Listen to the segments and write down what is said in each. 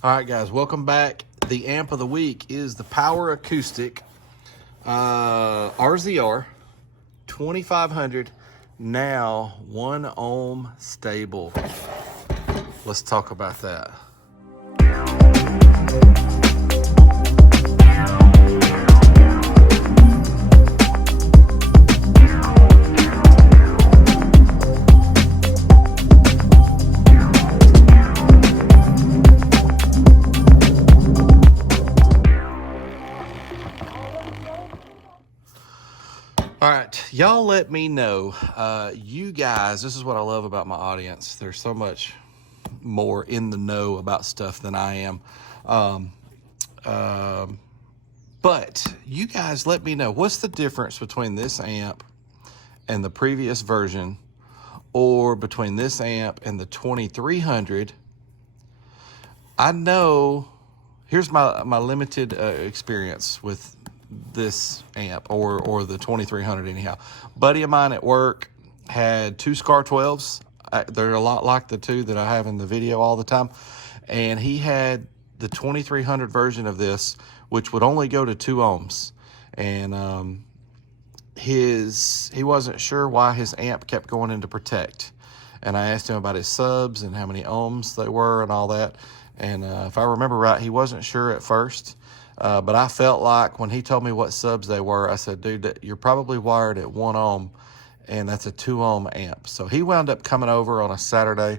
All right, guys, welcome back. The amp of the week is the Power Acoustik RZR1-2500D, now 1 ohm stable. Let's talk about that. All right, y'all let me know. You guys, this is what I love about my audience. There's so much more in the know about stuff than I am. But you guys let me know, what's the difference between this amp and the previous version, or between this amp and the 2300? I know, here's my limited experience with this amp, or the 2300 anyhow. Buddy of mine at work had two Scar 12s. They're a lot like the two that I have in the video all the time. And he had the 2300 version of this, which would only go to 2 ohms. And he wasn't sure why his amp kept going into protect. And I asked him about his subs and how many ohms they were and all that. And if I remember right, he wasn't sure at first. But I felt like when he told me what subs they were, I said, dude, you're probably wired at 1 ohm, and that's a 2 ohm amp. So he wound up coming over on a Saturday,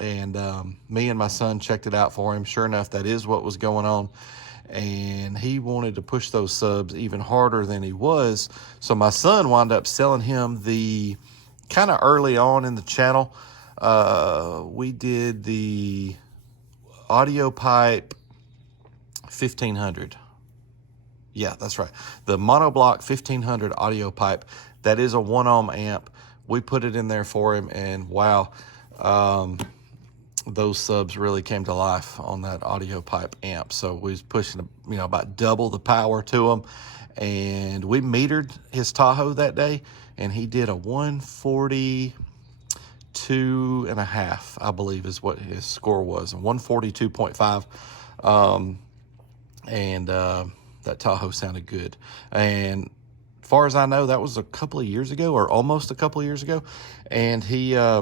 and me and my son checked it out for him. Sure enough, that is what was going on. And he wanted to push those subs even harder than he was. So my son wound up selling him the, kind of early on in the channel, we did the audio pipe 1500. Yeah, that's right. The monoblock 1500 audio pipe. That is a 1 ohm amp. We put it in there for him, and wow, those subs really came to life on that audio pipe amp. So we was pushing, about double the power to him. And we metered his Tahoe that day, and he did a 142.5, I believe is what his score was, 142.5. That Tahoe sounded good. And as far as I know, that was a couple of years ago, or almost a couple of years ago. And he, I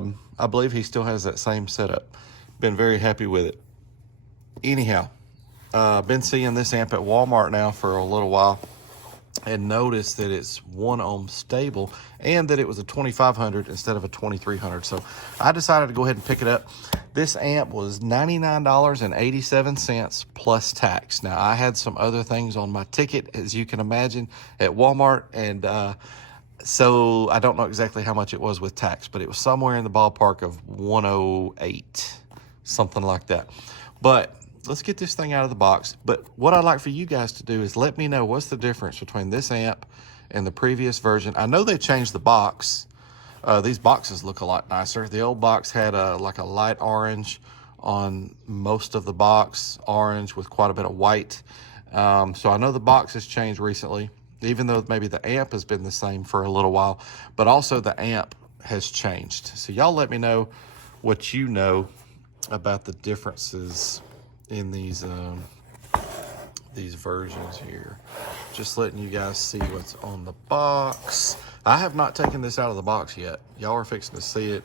believe he still has that same setup. Been very happy with it. Anyhow, been seeing this amp at Walmart now for a little while, and noticed that it's 1 ohm stable, and that it was a 2500 instead of a 2300. So I decided to go ahead and pick it up. This amp was $99.87 plus tax. Now, I had some other things on my ticket, as you can imagine, at Walmart, and so I don't know exactly how much it was with tax, but it was somewhere in the ballpark of 108, something like that. But let's get this thing out of the box. But what I'd like for you guys to do is let me know, what's the difference between this amp and the previous version. I know they changed the box. These boxes look a lot nicer. The old box had like a light orange on most of the box, orange with quite a bit of white. So I know the box has changed recently, even though maybe the amp has been the same for a little while, but also the amp has changed. So y'all let me know what you know about the differences in these versions here. Just letting you guys see what's on the box. I have not taken this out of the box yet. Y'all are fixing to see it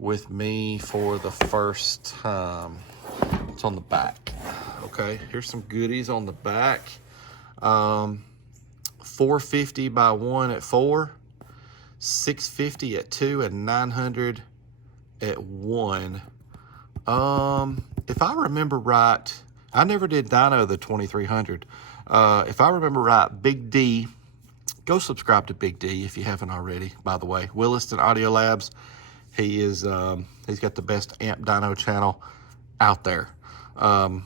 with me for the first time. It's on the back. Okay, here's some goodies on the back. 450 by 1 at 4, 650 at 2, and 900 at 1. If I remember right, I never did Dyno the 2300. If I remember right, Big D, go subscribe to Big D if you haven't already, by the way. Williston Audio Labs, he is, he's got the best amp dyno channel out there. I'm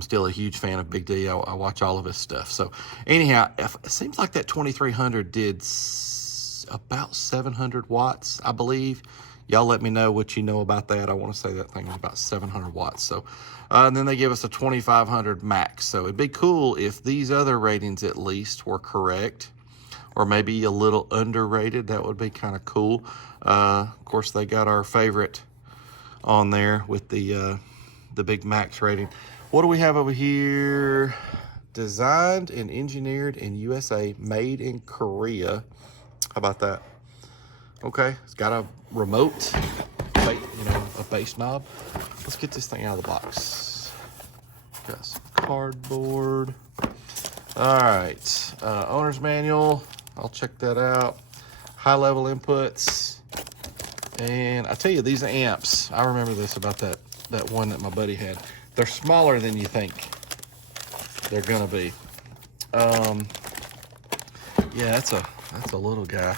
still a huge fan of Big D. I watch all of his stuff. So anyhow, it seems like that 2300 did about 700 watts, I believe. Y'all let me know what you know about that. I want to say that thing was about 700 watts. So, and then they give us a 2500 max. So it'd be cool if these other ratings at least were correct, or maybe a little underrated. That would be kind of cool. Of course, they got our favorite on there with the the big max rating. What do we have over here? Designed and engineered in USA, made in Korea. How about that? Okay, it's got a remote, you know, a bass knob. Let's get this thing out of the box. Got some cardboard. All right, owner's manual. I'll check that out. High level inputs. And I tell you, these amps, I remember this about that one that my buddy had. They're smaller than you think they're gonna be. Yeah, that's a little guy.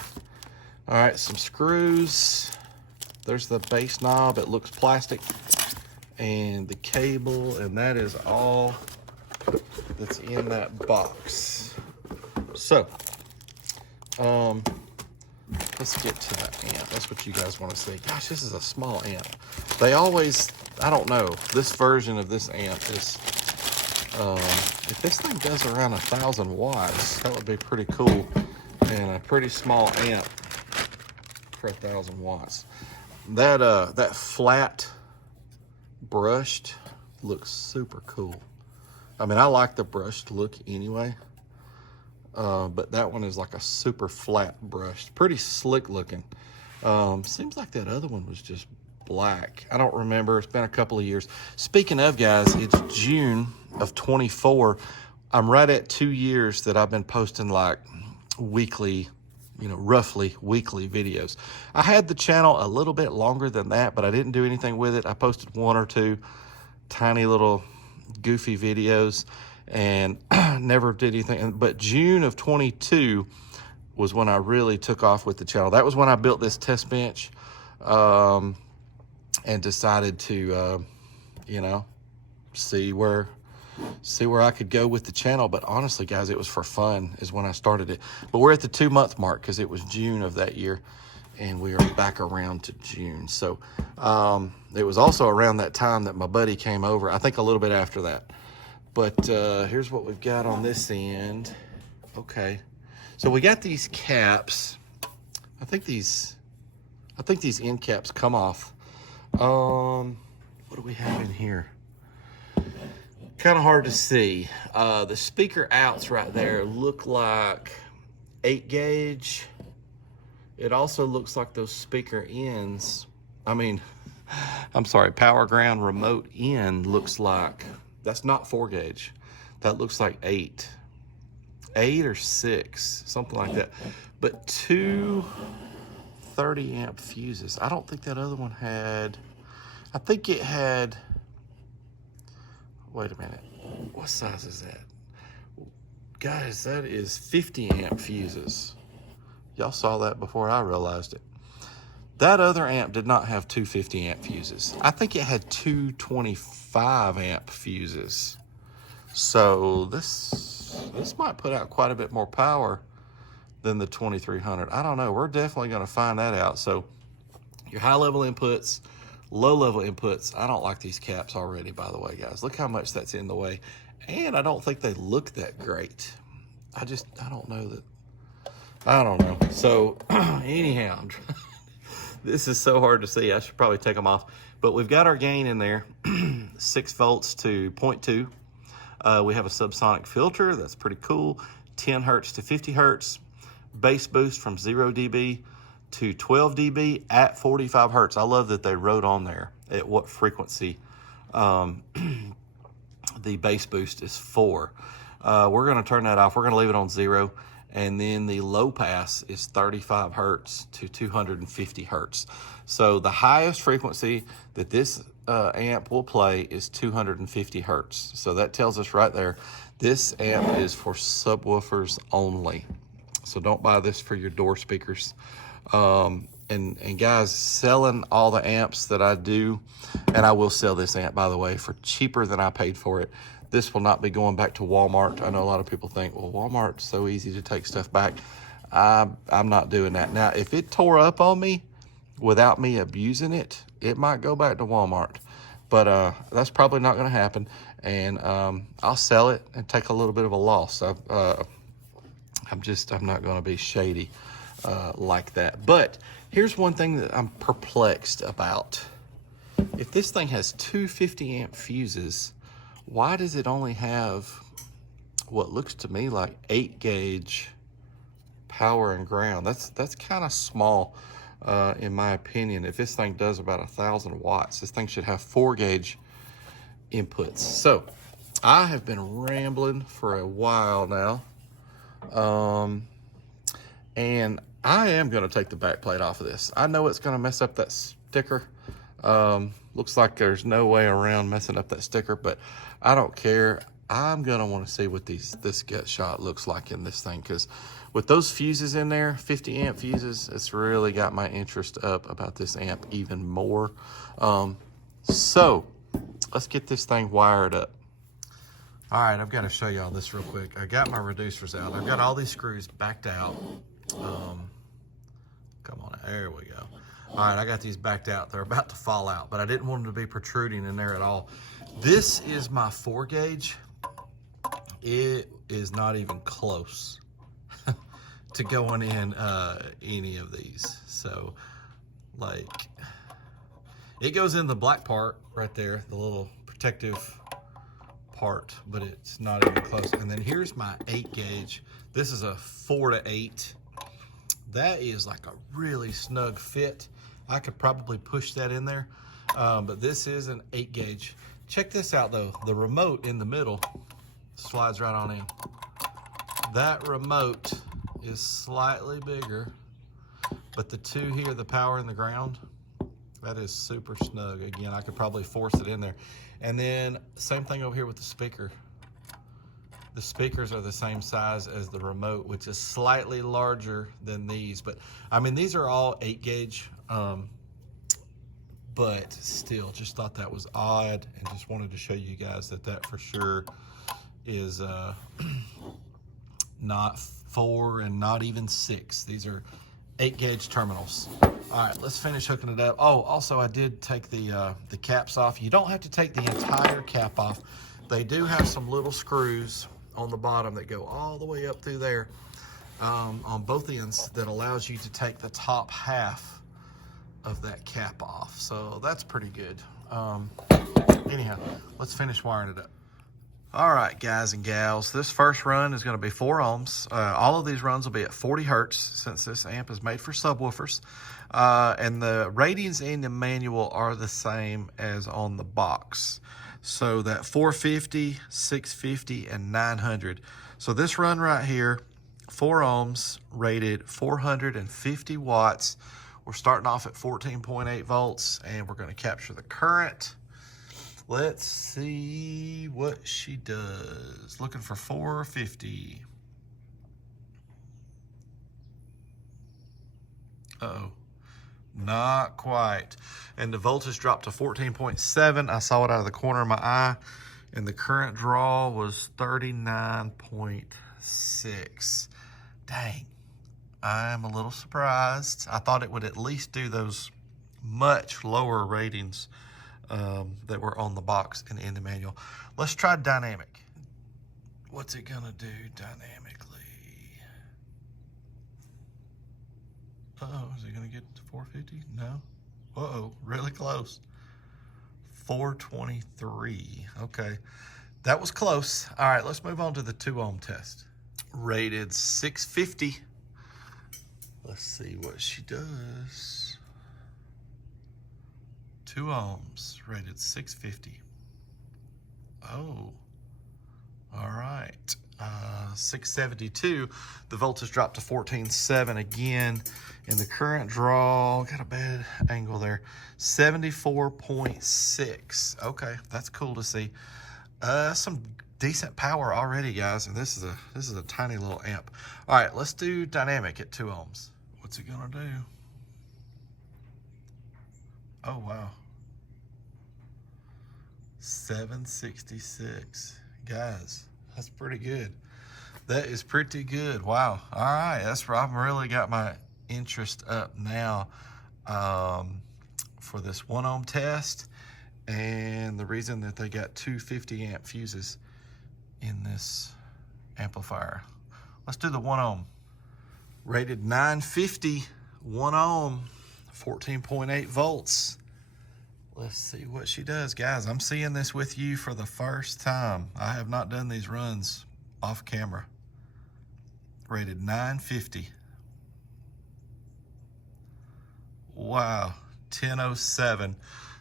All right, some screws. There's the bass knob. It looks plastic. And the cable, and that is all that's in that box. So, let's get to that amp. That's what you guys want to see. Gosh, this is a small amp. They always, I don't know, this version of this amp is, if this thing does around 1,000 watts, that would be pretty cool. And a pretty small amp for 1,000 watts. That flat brushed looks super cool. I mean, I like the brushed look anyway, but that one is like a super flat brushed, pretty slick looking. Seems like that other one was just black. I don't remember. It's been a couple of years. Speaking of, guys, it's June of 24. I'm right at 2 years that I've been posting like weekly, you know, roughly weekly videos. I had the channel a little bit longer than that, but I didn't do anything with it. I posted 1 or 2 tiny little goofy videos and never did anything. But June of 22 was when I really took off with the channel. That was when I built this test bench and decided to, you know, see where I could go with the channel. But honestly, guys, it was for fun is when I started it. But we're at the 2-month mark because it was June of that year, and we are back around to June. So it was also around that time that my buddy came over, I think a little bit after that. But here's what we've got on this end. Okay, so we got these caps. I think these end caps come off. What do we have in here? Kind of hard to see. The speaker outs right there look like 8 gauge. It also looks like those speaker ends. I mean, I'm sorry, power ground remote end looks like, that's not 4 gauge. That looks like 8 or 6, something like that. But 2 30 amp fuses. I don't think that other one had, I think it had, wait a minute, what size is that? Guys, that is 50 amp fuses. Y'all saw that before I realized it. That other amp did not have 2 50 amp fuses. I think it had 2 25 amp fuses. So this might put out quite a bit more power than the 2300. I don't know. We're definitely going to find that out. So your high level inputs, low level inputs. I don't like these caps already, by the way, guys. Look how much that's in the way. And I don't think they look that great. I don't know that. I don't know. So anyhow, this is so hard to see. I should probably take them off. But we've got our gain in there, 6 volts to 0.2. We have a subsonic filter. That's pretty cool. 10 hertz to 50 hertz. Bass boost from 0 dB to 12 dB at 45 hertz. I love that they wrote on there at what frequency the bass boost is for. We're going to turn that off. We're going to leave it on 0. And then the low pass is 35 hertz to 250 hertz. So the highest frequency that this amp will play is 250 hertz. So that tells us right there, this amp is for subwoofers only. So don't buy this for your door speakers. And guys, selling all the amps that I do, and I will sell this amp, by the way, for cheaper than I paid for it. This will not be going back to Walmart. I know a lot of people think, well, Walmart's so easy to take stuff back. I'm not doing that. Now, if it tore up on me without me abusing it, it might go back to Walmart. But that's probably not going to happen. And I'll sell it and take a little bit of a loss. I'm not going to be shady like that. But here's one thing that I'm perplexed about. if this thing has two 50 amp fuses, why does it only have what looks to me like 8 gauge power and ground? That's kind of small in my opinion. If this thing does about 1,000 watts, this thing should have 4 gauge inputs. So I have been rambling for a while now, and I am going to take the back plate off of this. I know it's going to mess up that sticker. Looks like there's no way around messing up that sticker, but I don't care. I'm going to want to see what this gut shot looks like in this thing, because with those fuses in there, 50 amp fuses, it's really got my interest up about this amp even more. So let's get this thing wired up. All right, I've got to show y'all this real quick. I got my reducers out. I've got all these screws backed out. Come on, there we go. All right, I got these backed out. They're about to fall out, but I didn't want them to be protruding in there at all. This is my 4 gauge. It is not even close to going in any of these. So, like, it goes in the black part right there, the little protective part, but it's not even close. And then here's my 8 gauge. This is a 4 to 8. That is like a really snug fit. I could probably push that in there, but this is an 8 gauge. Check this out though. The remote in the middle slides right on in. That remote is slightly bigger, but the two here, the power and the ground, that is super snug. Again, I could probably force it in there. And then same thing over here with the speaker. The speakers are the same size as the remote, which is slightly larger than these. But I mean, these are all 8 gauge, but still just thought that was odd and just wanted to show you guys that for sure is not 4 and not even 6. These are 8 gauge terminals. All right, let's finish hooking it up. Oh, also I did take the caps off. You don't have to take the entire cap off. They do have some little screws on the bottom that go all the way up through there on both ends that allows you to take the top half of that cap off. So that's pretty good. Anyhow, let's finish wiring it up. All right, guys and gals, this first run is going to be 4 ohms. All of these runs will be at 40 hertz since this amp is made for subwoofers. And the ratings in the manual are the same as on the box. So that 450, 650, and 900. So this run right here, 4 ohms, rated 450 watts. We're starting off at 14.8 volts, and we're going to capture the current. Let's see what she does. Looking for 450. Uh-oh. Not quite. And the voltage dropped to 14.7. I saw it out of the corner of my eye. And the current draw was 39.6. Dang. I'm a little surprised. I thought it would at least do those much lower ratings that were on the box and in the manual. Let's try dynamic. What's it gonna do dynamically? Uh-oh, is it gonna get to 450? No. Uh-oh, really close. 423, okay. That was close. All right, let's move on to the 2 ohm test. Rated 650. Let's see what she does. 2 ohms, rated 650. Oh, all right. 672, the voltage dropped to 14.7 again, and the current draw, got a bad angle there, 74.6. Okay, that's cool to see. Some decent power already, guys, and this is a tiny little amp. All right, let's do dynamic at 2 ohms. What's it gonna do? Oh, wow. 766. Guys, that's pretty good. That is pretty good. Wow. All right. I've really got my interest up now for this 1 ohm test. And the reason that they got 2 50 amp fuses in this amplifier. Let's do the 1 ohm. Rated 950, 1 ohm, 14.8 volts. Let's see what she does. Guys, I'm seeing this with you for the first time. I have not done these runs off camera. Rated 950. Wow, 1007.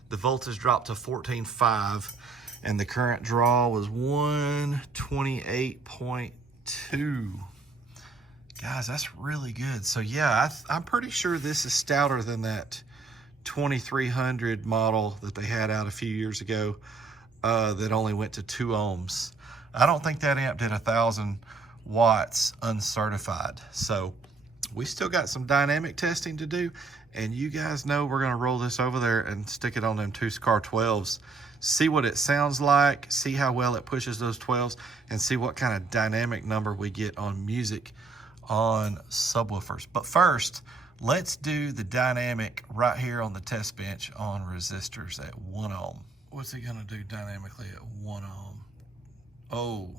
The voltage dropped to 14.5 and the current draw was 128.2. Guys, that's really good. So yeah, I'm pretty sure this is stouter than that 2300 model that they had out a few years ago that only went to 2 ohms. I don't think that amp did 1,000 watts uncertified. So we still got some dynamic testing to do, and you guys know we're gonna roll this over there and stick it on them 2 SCAR 12s, see what it sounds like, see how well it pushes those 12s, and see what kind of dynamic number we get on music on subwoofers. But first, let's do the dynamic right here on the test bench on resistors at 1 ohm. What's it gonna do dynamically at 1 ohm? Oh,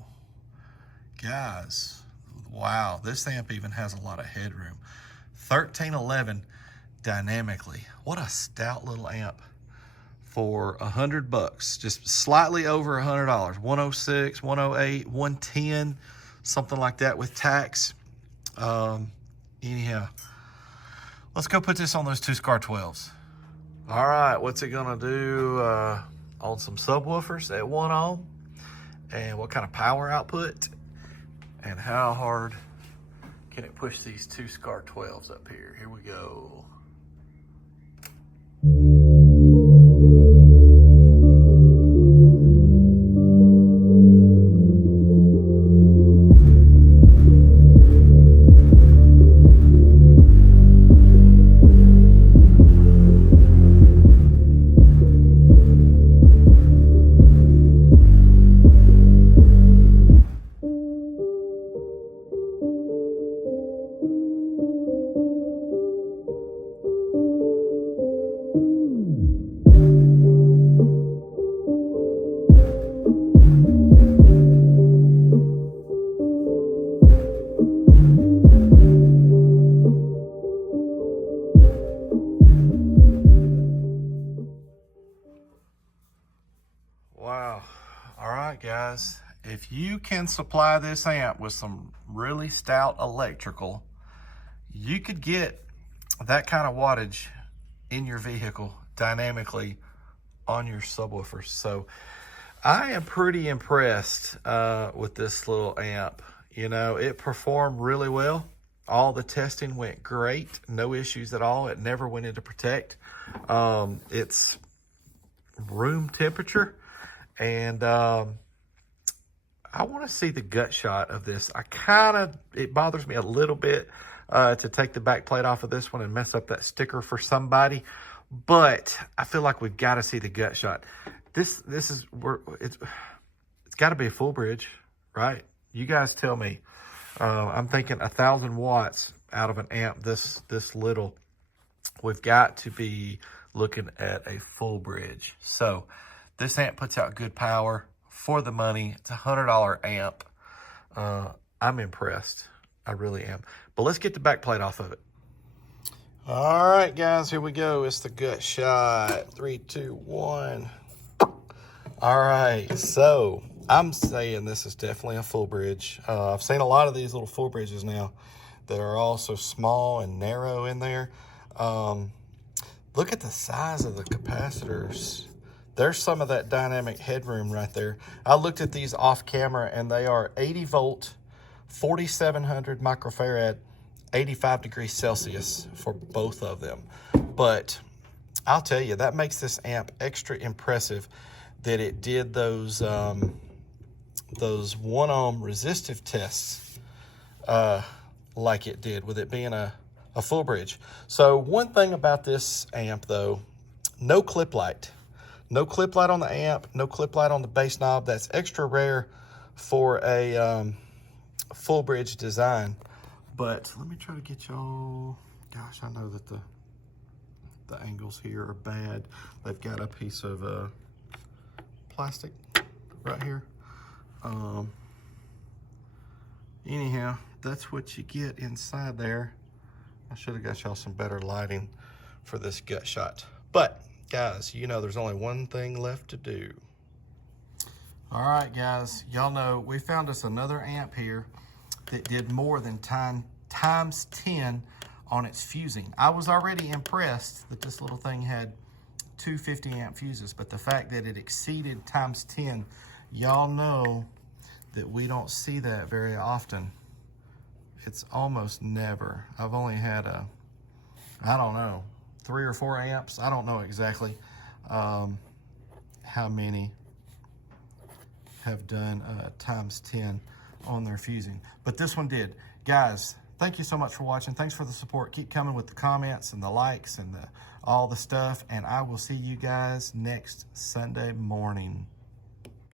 guys, wow, this amp even has a lot of headroom. 1311 dynamically. What a stout little amp for $100, just slightly over $100. 106, 108, 110, something like that with tax. Anyhow, let's go put this on those 2 SCAR 12s. All right, what's it gonna do on some subwoofers at 1 ohm? And what kind of power output? And how hard can it push these 2 SCAR 12s up here? Here we go. Wow. All right, guys. If you can supply this amp with some really stout electrical, you could get that kind of wattage in your vehicle dynamically on your subwoofers. So I am pretty impressed with this little amp. You know, it performed really well. All the testing went great. No issues at all. It never went into protect. It's room temperature. And I want to see the gut shot of this. It bothers me a little bit to take the back plate off of this one and mess up that sticker for somebody. But I feel like we've got to see the gut shot. It's got to be a full bridge, right? You guys tell me. I'm thinking 1,000 watts out of an amp this little. We've got to be looking at a full bridge. So this amp puts out good power for the money. It's a $100 amp. I'm impressed. I really am. But let's get the back plate off of it. All right, guys, here we go. It's the gut shot. 3, 2, 1. All right, so I'm saying this is definitely a full bridge. I've seen a lot of these little full bridges now that are all so small and narrow in there. Look at the size of the capacitors. There's some of that dynamic headroom right there. I looked at these off camera and they are 80 volt, 4,700 microfarad, 85 degrees Celsius for both of them. But I'll tell you, that makes this amp extra impressive that it did those 1 ohm resistive tests like it did, with it being a full bridge. So one thing about this amp though, no clip light. No clip light on the amp, no clip light on the bass knob. That's extra rare for a full bridge design. But let me try to get y'all, gosh, I know that the angles here are bad. They've got a piece of plastic right here. Anyhow, that's what you get inside there. I should have got y'all some better lighting for this gut shot. But Guys, you know there's only one thing left to do. All right, guys, y'all know we found us another amp here that did more than times 10 on its fusing. I was already impressed that this little thing had two 50 amp fuses, but the fact that it exceeded times 10, y'all know that we don't see that very often. It's almost never. I've only had I don't know, 3 or 4 amps. I don't know exactly how many have done times 10 on their fusing, but this one did. Guys, thank you so much for watching. Thanks for the support. Keep coming with the comments and the likes and all the stuff, and I will see you guys next Sunday morning.